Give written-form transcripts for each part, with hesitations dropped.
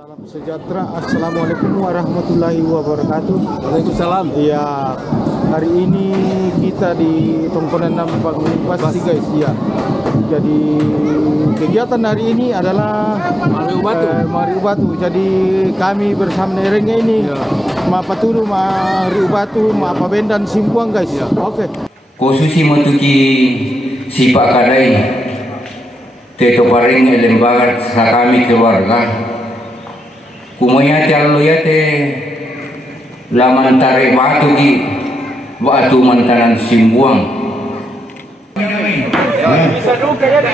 Salam sejahtera, assalamualaikum warahmatullahi wabarakatuh. Waalaikumsalam. Ya, hari ini kita di Tongkonan 6 Pasti guys. Ya, jadi kegiatan hari ini adalah Mariu Batu. Jadi kami bersama Nerengnya ini, ma Patulu, Mariu Batu, ma Pabendan Simpuang guys. Ya. Oke. Khususi matuki sipak kadai teto paring lembaga sa kami keluarga. Kumaya tiarlo yate laman tare batu ki batu mantanan Simbuang. Bisa duka ya,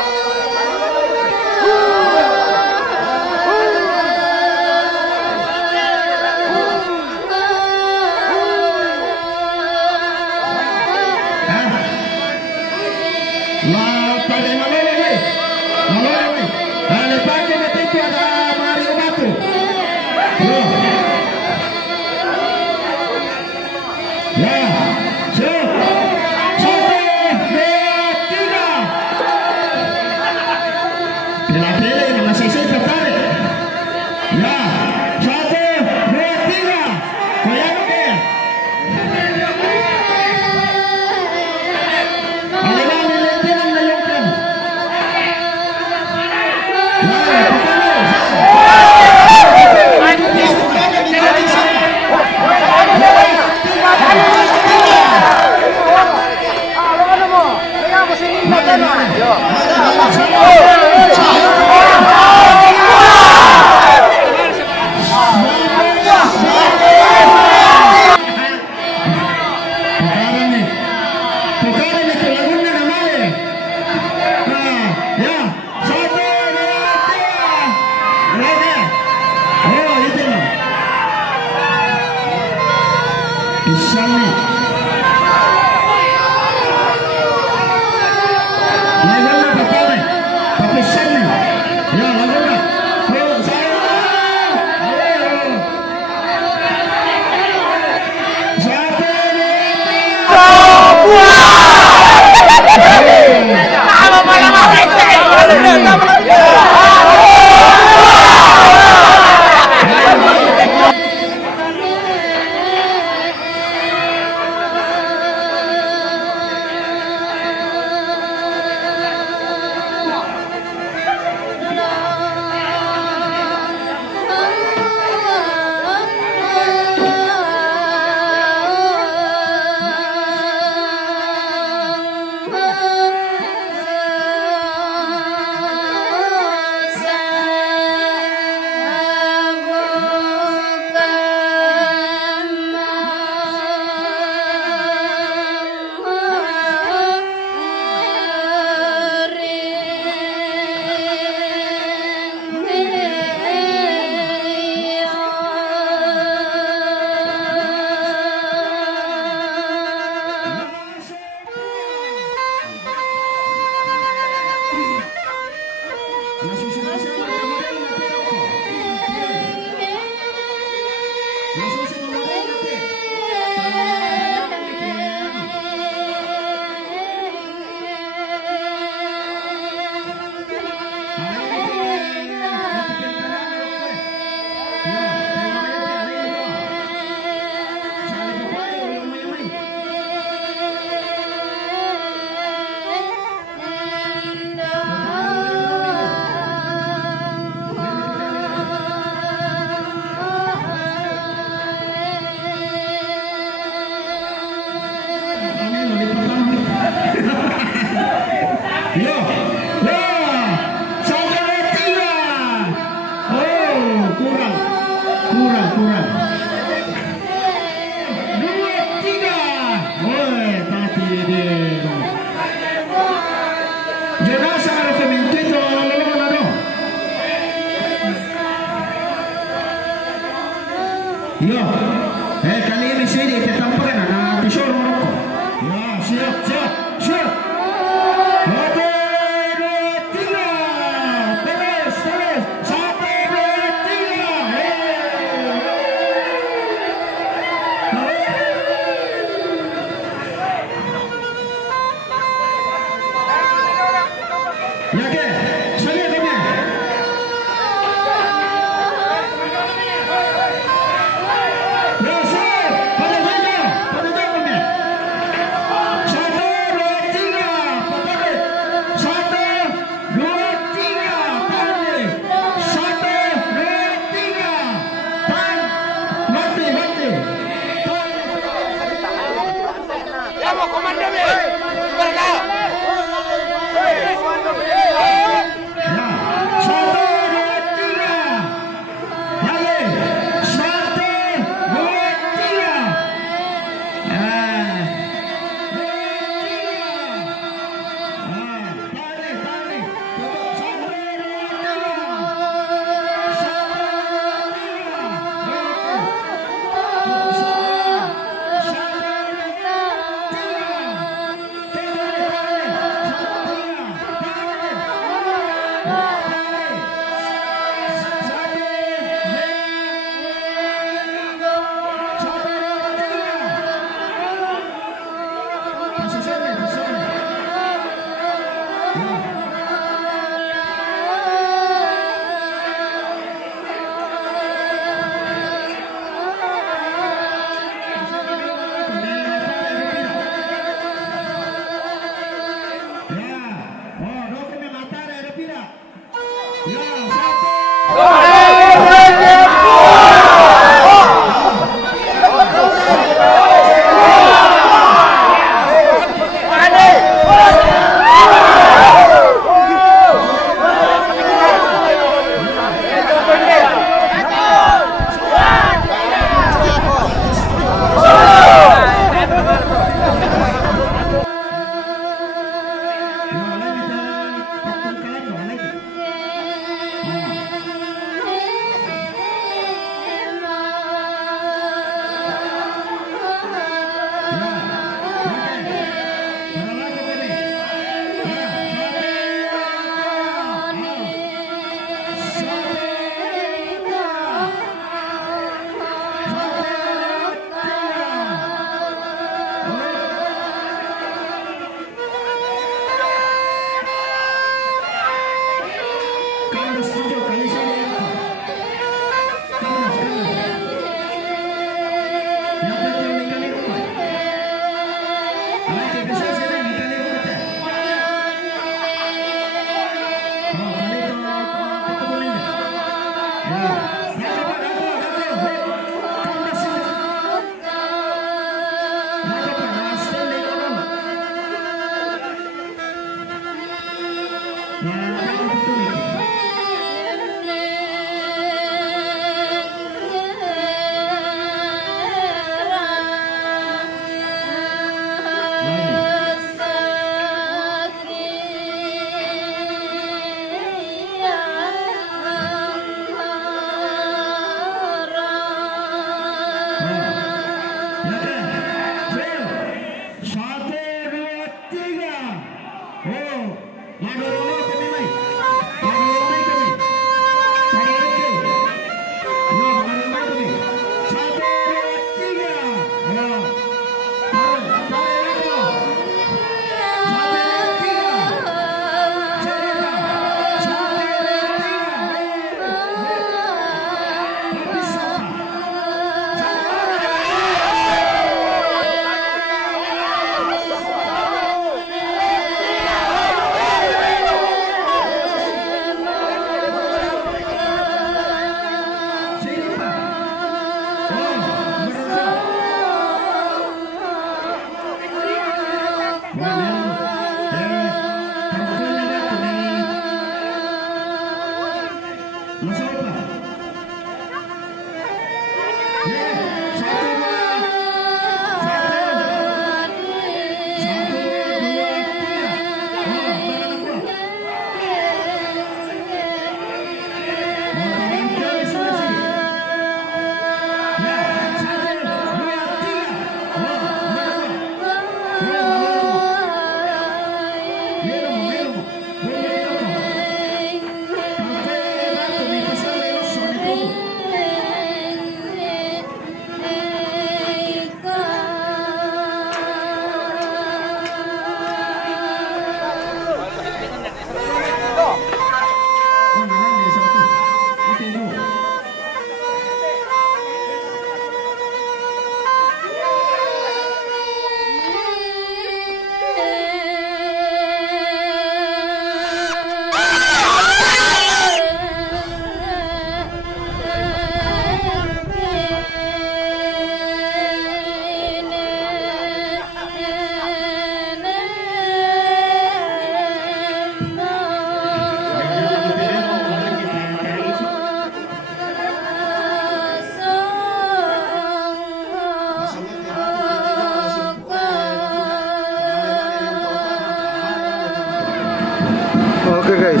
Oke guys.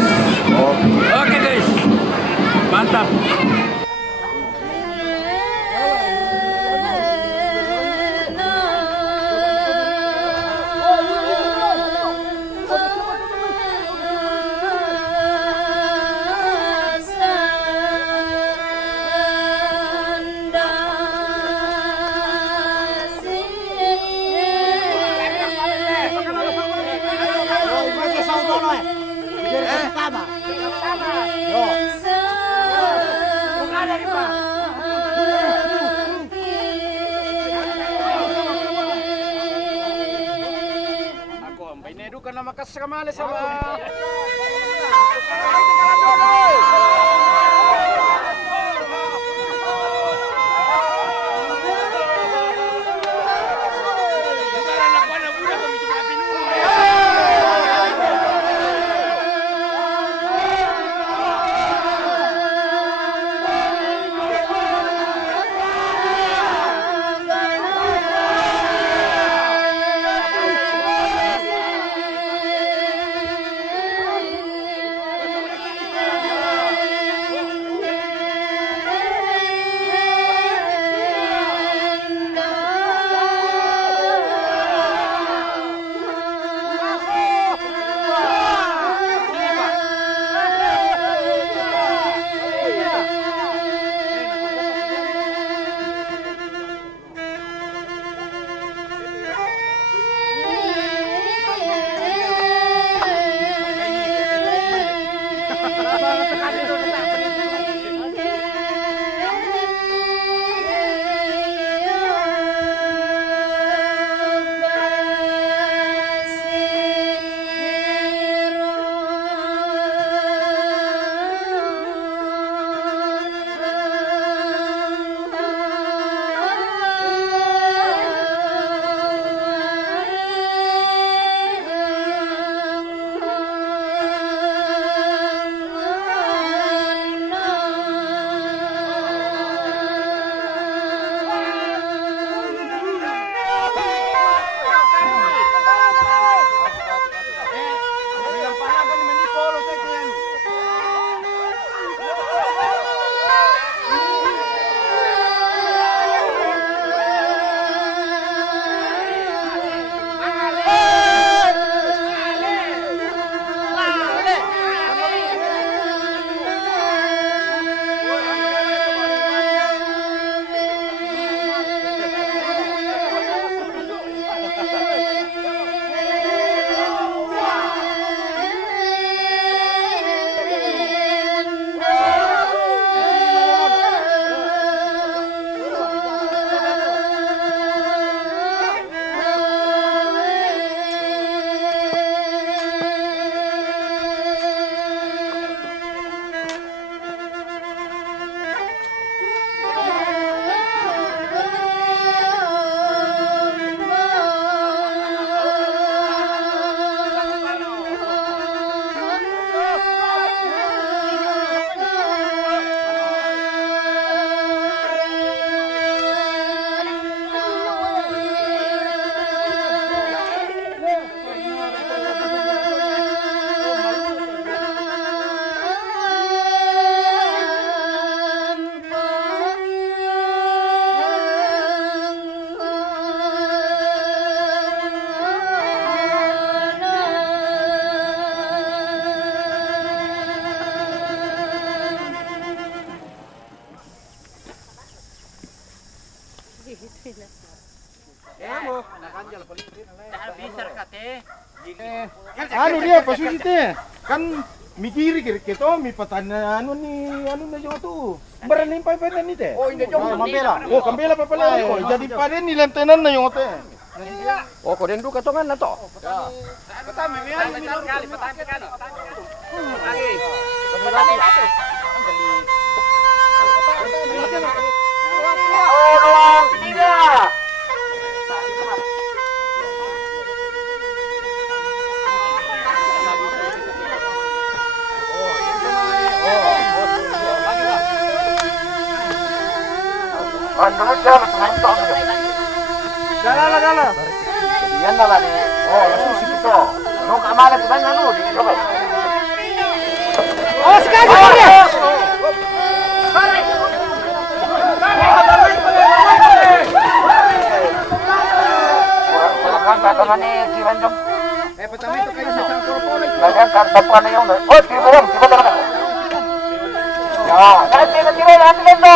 Oke guys, mantap. Karena makas kamali sama. Anu dia posisi teh kan mikiri kita mi patana anu na jo tu. Berani pai ni teh. Oh, ini jo Kambela. Oh, Kambela papala. Oh, jadi paren ni lentenan na yo teh. Oh, koden du katongan na to. Petani kali. Lagi. Oh, tidak. Dala. Yan na ba ni? Oh, susi ko. No kamala ko ba ngano di ko ba? Awas kaki dia. Pertama itu kayak sang korporat. Bagian kartu apa yang udah? Oh, tiba tiba. Ya, nanti nanti.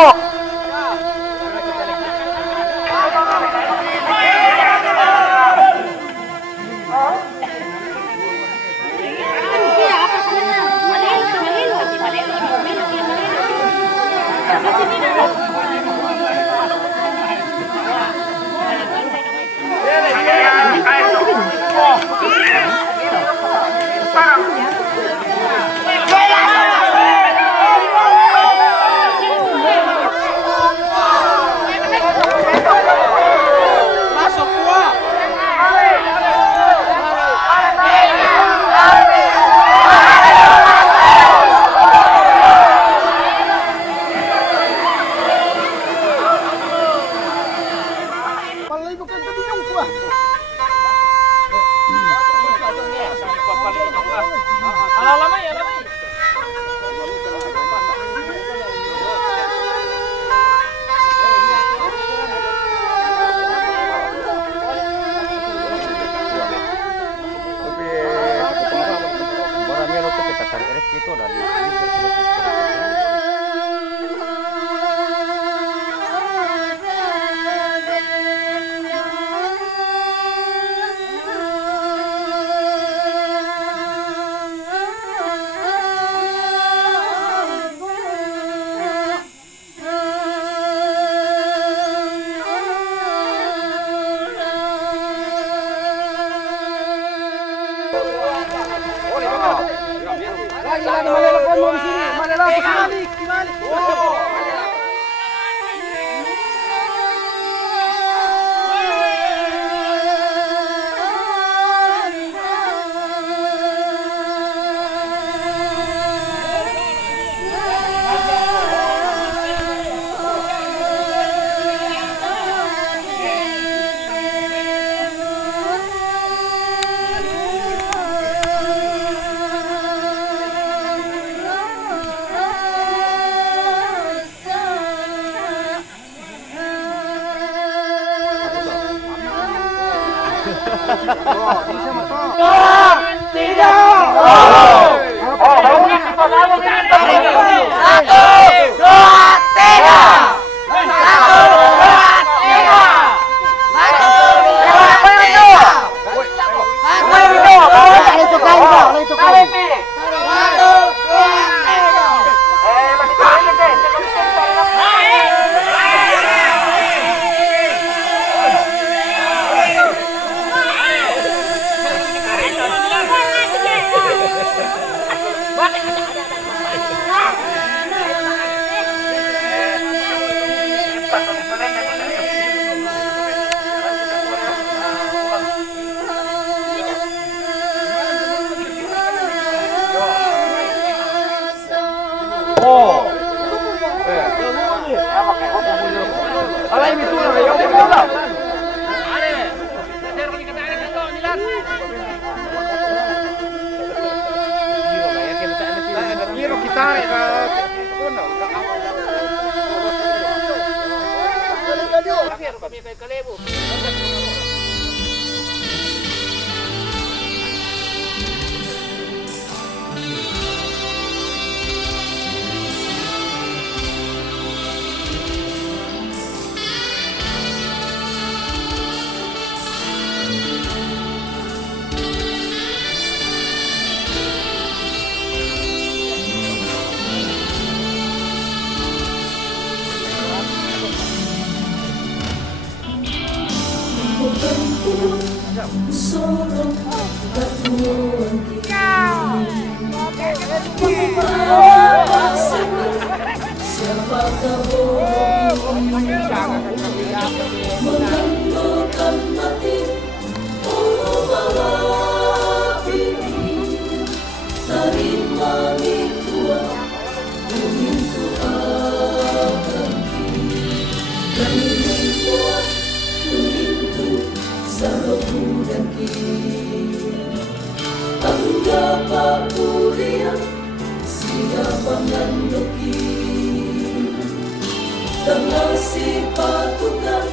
Tengah si patukan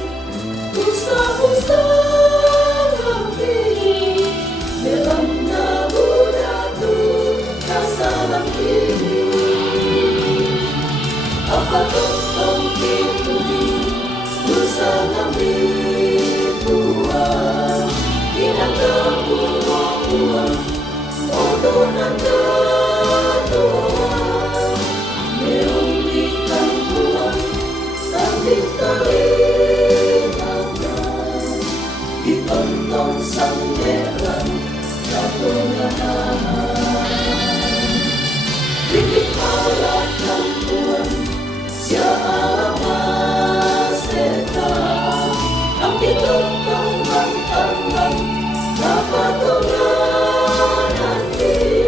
usah-usah ngambil dalam naburatu kasalam kini. Apa tong kini usah ngambil buah inang kebuang-buang odonan ketua meumbikan buang tapi terlihatkan di pontong sanggeran katungahan bidik malah kampuan siapa setan ambil tongkong bantang apa tungan hati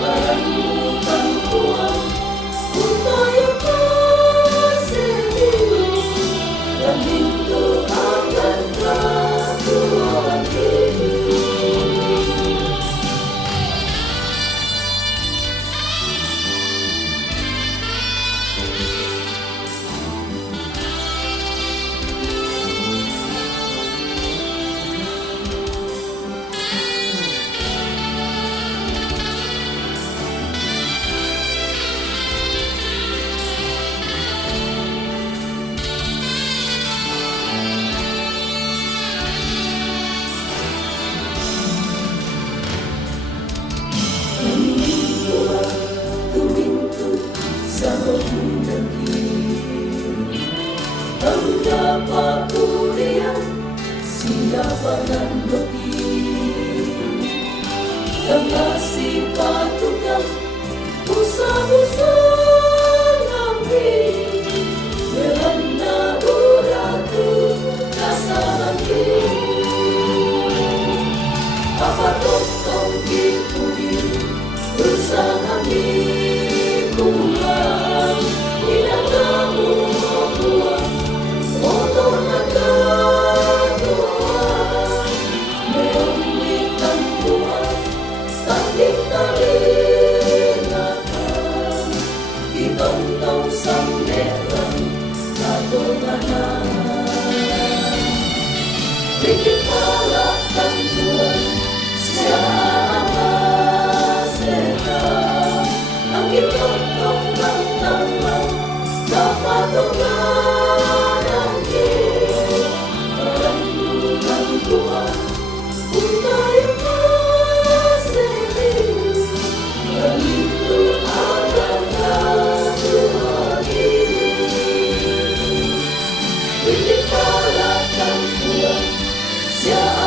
barang bukan kuat utaya kasih dan itu akan Tuhan ini. Apa kuliah siapa yang lebih tengah si patukan usah-usah ngambil merana uratu kasaran kini. Apa tong kipuni usah ngambil buang inang kamu buang odonan ketua meumbikan buah tapi terlihatkan di pontong sanggeran katungahan bidik malah kampuan siapa setan ambil pontong bantang bapak tungan barang bukan kuat utaya kasih dan itu akan Tuhan ini bidik malah kampuan siapa